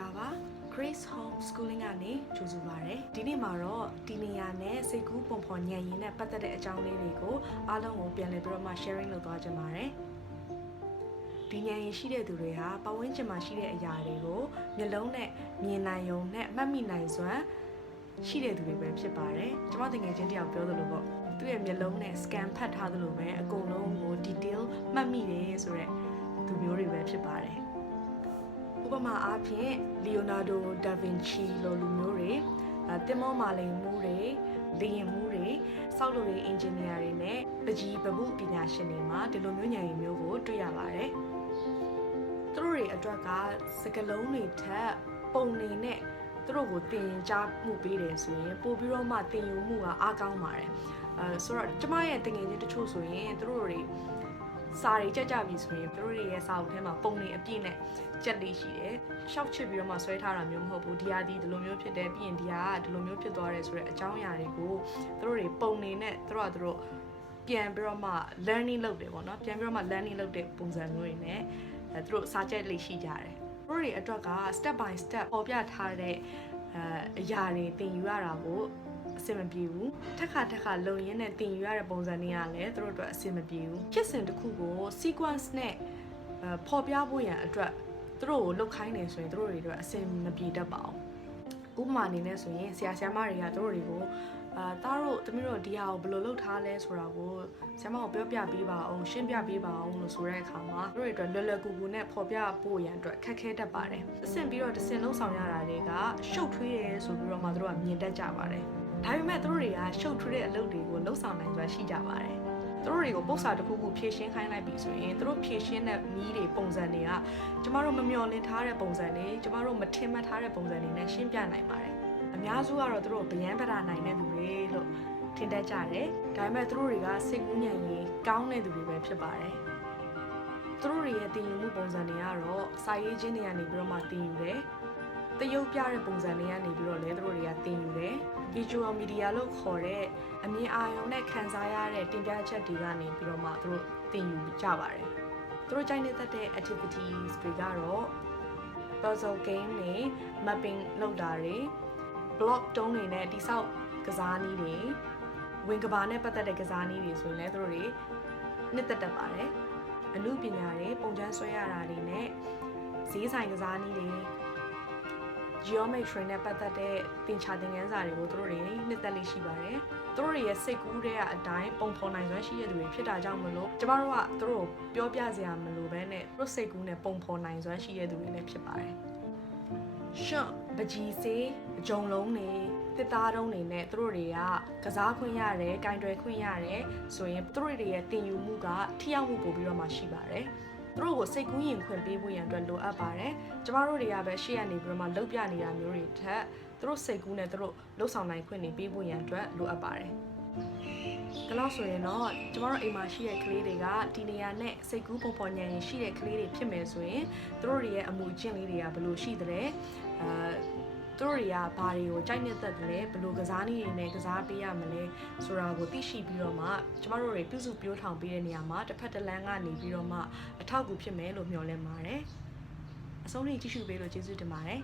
္ဂလာပါ Grace Home Schooling ကနေကြိုဆိုပါရစေ။ဒီနေ့မှာတော့ဒီနေရာနဲ့စိတ်ကူးပုံဖော်ညံရင်းနဲ့ပတ်သက်တဲ့အကြောင်းလေးတွေကိုအားလုံးကိုပြန်လည်ပြီးတော့မှ sharing လုပ်သွားကြပါမယ်။ဒီညံရင်းရှိတဲ့သူတွေဟာပတ်ဝန်းကျင်မှာရှိတဲ့အရာတွေကိုမျက်လုံးနဲ့မြင်နိုင်ုံနဲ့မှတ်မိနိုင်စွမ်းရှိတဲ့သူတွေပဲဖြစ်ပါတယ်။ကျွန်မတကယ်ချင်းတယောက်ပြောသလိုပေါ့သူ့ရဲ့မျက်လုံးနဲ့ scan ဖတ်ထားသလိုပဲအကုန်လုံးကို detail မှတ်မိတယ်ဆိုတော့သူမျိုးတွေပဲဖြစ်ပါတယ်။ဥပမာအားဖြင့်လီယိုနာဒိုဒါဗင်ချီလိုလူမျိုးတွေတင်မောမာလိန်မှုတွေလေယာဉ်မှုတွေစောက်လုပ်ရေးအင်ဂျင်နီယာတွေနဲ့ပကြီးပပုပညာရှင်တွေမှာဒီလိုမျိုးဉာဏ်ရည်မျိုးကိုတွေ့ရပါတယ်။သူတို့တွေအတွက်ကစကလုံးတွေထက်ပုံနေနဲ့သူတို့ကိုတင်ကြားမှုပေးတယ်ဆိုရင်ပို့ပြီးတော့မှတင်ယူမှုကအားကောင်းပါတယ်။ဆိုတော့ကျမရဲ့တင်ငယ်ချင်းတချို့ဆိုရင်သူတို့တွေစာတွေကြပြီဆိုရင်သူတို့တွေရဲ့စာအုပ်ထဲမှာပုံတွေအပြည့်နဲ့ကြက်လေးရှိတယ်။ရှောက်ချစ်ပြီးတော့မှဆွဲထားတာမျိုးမဟုတ်ဘူး။ဒီဟာဒီလိုမျိုးဖြစ်တယ်ပြီးရင်ဒီဟာကဒီလိုမျိုးဖြစ်သွားတယ်ဆိုတဲ့အကြောင်းအရာတွေကိုသူတို့တွေပုံနေနဲ့သူတို့ပြန်ပြီးတော့မှ learning လုပ်တယ်ပေါ့နော်။ပြန်ပြီးတော့မှ learning လုပ်တဲ့ပုံစံမျိုးတွေနဲ့သူတို့စာကြက်လေးရှိကြတယ်။သူတို့တွေအတွက်က step by step ပေါ်ပြထားတဲ့အရာတွေသင်ယူရတာကိုအဆင်မပြေဘူးထက်ခါလုံရင်းနဲ့တင်ယူရတဲ့ပုံစံတွေကလည်းသူတို့အတွက်အဆင်မပြေဘူးဖြစ်စဉ်တစ်ခုကို sequence နဲ့ပေါ်ပြဖို့ရန်အတွက်သူတို့ကိုလုပ်ခိုင်းနေဆိုရင်သူတို့တွေအတွက်အဆင်မပြေတတ်ပါဘူးဥပမာအနေနဲ့ဆိုရင်ဆရာမတွေကသူတို့တွေကိုသားတို့သမီးတို့ဒီဟာကိုဘယ်လိုလုပ်ထားလဲဆိုတာကိုဆရာမကိုပြောပြပေးပါအောင်ရှင်းပြပေးပါအောင်လို့ဆိုတဲ့အခါမှာသူတို့တွေအတွက်လွယ်ကူနဲ့ပေါ်ပြဖို့ရန်အတွက်ခက်ခဲတတ်ပါတယ်အဆင့်ပြီးတော့တစ်ဆင့်လုံးဆောင်ရတာတွေကရှုပ်ထွေးတယ်ဆိုပြီးတော့မှသူတို့ကမြင်တတ်ကြပါတယ်ဒါပေမဲ့သူတို့တွေကရှုပ်ထွေးတဲ့အလုပ်တွေကိုလှုပ်ဆောင်နိုင်စွမ်းရှိကြပါတယ်။သူတို့တွေကိုပု္ပ္ပာတစ်ခုခုဖြည့်ရှင်းခိုင်းလိုက်ပြီဆိုရင်သူတို့ဖြည့်ရှင်းတဲ့မီးတွေပုံစံတွေကကျမတို့မမျှော်လင့်ထားတဲ့ပုံစံတွေကျမတို့မထင်မှတ်ထားတဲ့ပုံစံတွေနဲ့ရှင်းပြနိုင်ပါတယ်။အများစုကတော့သူတို့ဗျမ်းပဒါနိုင်တဲ့လူတွေလို့ထင်တတ်ကြတယ်။ဒါပေမဲ့သူတို့တွေကစိတ်ကူးညံရေးကောင်းတဲ့သူတွေပဲဖြစ်ပါတယ်။သူတို့တွေရဲ့တင်ယူမှုပုံစံတွေကတော့စာရေးခြင်းတွေကနေပြီးတော့မှတင်ယူတယ်။တရုပ်ပြတဲ့ပုံစံတွေကနေပြီးတော့လည်းသူတို့တွေကတင်ယူတယ်။ visual media လို့ခေါ်တဲ့အမြင်အာရုံနဲ့ခံစားရတဲ့တင်ပြချက်တွေကနေပြီးတော့မှသူတို့တင်ယူကြပါတယ်။သူတို့ကြိုက်နေတတ်တဲ့ activities တွေကတော့ puzzle game တွေ mapping လုပ်တာတွေ block တုံးတွေနဲ့တိဆောက်ကစားနည်းတွေဝင်ကဘာနဲ့ပတ်သက်တဲ့ကစားနည်းတွေဆိုရင်လည်းသူတို့တွေနှစ်သက်တတ်ပါတယ်။အမှုပညာတွေပုံချမ်းဆွဲရတာတွေနဲ့ဈေးဆိုင်ကစားနည်းတွေgeometry နဲ့ပတ်သက်တဲ့သင်္ချာသင်ခန်းစာတွေကိုသူတို့တွေနှစ်သက်လေးရှိပါတယ်။သူတို့တွေရဲ့စိတ်ကူးတဲ့အတိုင်းပုံဖော်နိုင်စွမ်းရှိတဲ့သူတွေဖြစ်တာကြောင့်မလို့ကျမတို့ကသူတို့ပြောပြစရာမလိုဘဲနဲ့သူတို့စိတ်ကူးနဲ့ပုံဖော်နိုင်စွမ်းရှိတဲ့သူတွေလည်းဖြစ်ပါတယ်။ရှော့ပကြီးစေးအကြုံလုံးတွေတစ်သားတုံးတွေနဲ့သူတို့တွေကကစားခွင့်ရတယ်၊ကင်တွယ်ခွင့်ရတယ်ဆိုရင်သူတို့တွေရဲ့တင်ယူမှုကထိရောက်မှုပိုပြီးတော့မှရှိပါတယ်။သူတို့ကိုစိတ်ကူးရင်ခွင့်ပေးဖို့ရန်အတွက်လိုအပ်ပါတယ်။ကျမတို့တွေကပဲရှေ့ကနေပြီးတော့မှလှုပ်ပြနေတာမျိုးတွေထက်သူတို့စိတ်ကူးနဲ့သူတို့လှုပ်ဆောင်နိုင်ခွင့်တွေပေးဖို့ရန်အတွက်လိုအပ်ပါတယ်။ဒါလို့ဆိုရင်တော့ကျမတို့အိမ်မှာရှိတဲ့ကလေးတွေကဒီနေရာနဲ့စိတ်ကူးပုံဖော်ညံရင်ရှိတဲ့ကလေးတွေဖြစ်မယ်ဆိုရင်သူတို့တွေရဲ့အမှုကျင့်လေးတွေကဘယ်လိုရှိသလဲသူတို့တွေကဘာတွေကိုကြိုက်နေတတ်တယ်လဲဘယ်လိုကစားနည်းတွေနဲ့ကစားပေးရမလဲဆိုတာကိုသိရှိပြီးတော့မှကျမတို့တွေပြုစုပြောထောင်ပေးတဲ့နေရာမှာတစ်ဖက်တစ်လမ်းကနေပြီးတော့မှအထောက်အကူဖြစ်မယ်လို့မျှော်လင့်ပါတယ်အဆုံးထိကြည့်ရှုပေးလို့ကျေးဇူးတင်ပါတယ်